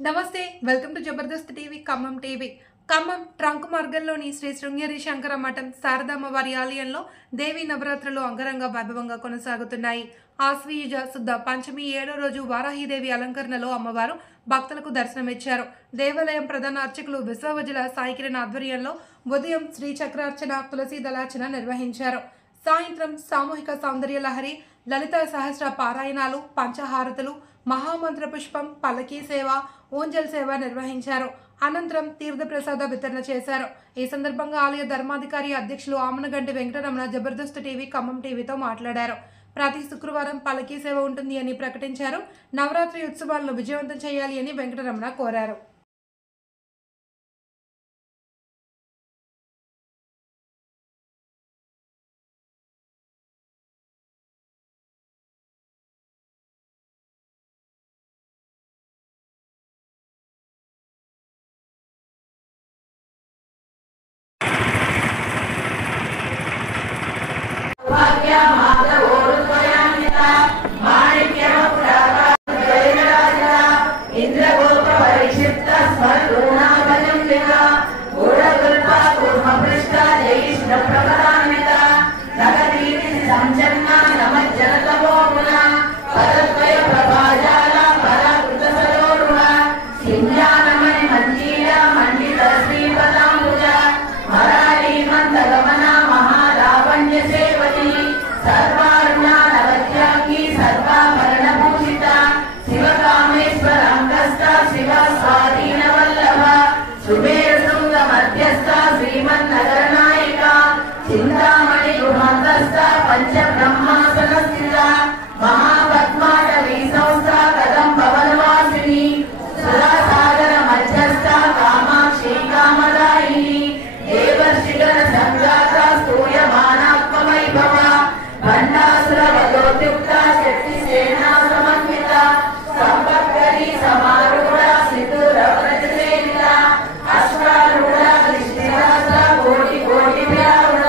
నమస్తే welcome to Jabardasth TV Khammam TV. Khammam trunk మార్గంలోని శ్రీ శృంగేరి శంకర మఠం శారదామ్మవారి ఆలయంలో దేవీ నవరాత్రులు అంగరంగ వైభవంగా కొనసాగుతున్నాయి. ఆశ్వయుజ శుద్ధ పంచమి 7వ రోజు వారాహిదేవి అలంకరణలో అమ్మవారు భక్తులకు దర్శనమిచ్చారు. దేవాలయం ప్రధాన అర్చకులు విశ్వవజుల సాయికిరణ్ ఆధ్వర్యంలో ఉదయం శ్రీ చక్రార్చన, తులసి దళార్చన నిర్వహించారు. సాయంత్రం సామూహిక సౌందర్య లహరి, లలిత సహస్ర పారాయణాలు, పంచహారతులు, మహామంత్ర పుష్పం, పల్లకీ సేవ, ఊంజల్ సేవ నిర్వహించారు. అనంతరం తీర్థప్రసాద వితరణ చేశారు. ఈ సందర్భంగా ఆలయ ధర్మాధికారి అధ్యక్షులు ఆమనగంటి వెంకటరమణ జబర్దస్త్ టీవీ ఖమ్మం టీవీతో మాట్లాడారు. ప్రతి శుక్రవారం పల్లకీ సేవ ఉంటుంది అని ప్రకటించారు. నవరాత్రి ఉత్సవాలను విజయవంతం చేయాలి అని వెంకటరమణ కోరారు. पंच ब्रह्मासन स्थित महापद्माटवी संस्था कदम भवनवासिनी सुरासागर मध्यस्थ कामाक्षी कामदायिनी देवर्षिगण संघाता स्तूयमानात्मवैभव भण्डासुर वधोद्युक्ता शक्ति सेना समन्विता संपत्करी समारूढ़ा सितुरव्रजसेविता अश्वारूढ़ा कृष्णराजा कोटि कोटि व्यारूढ़ा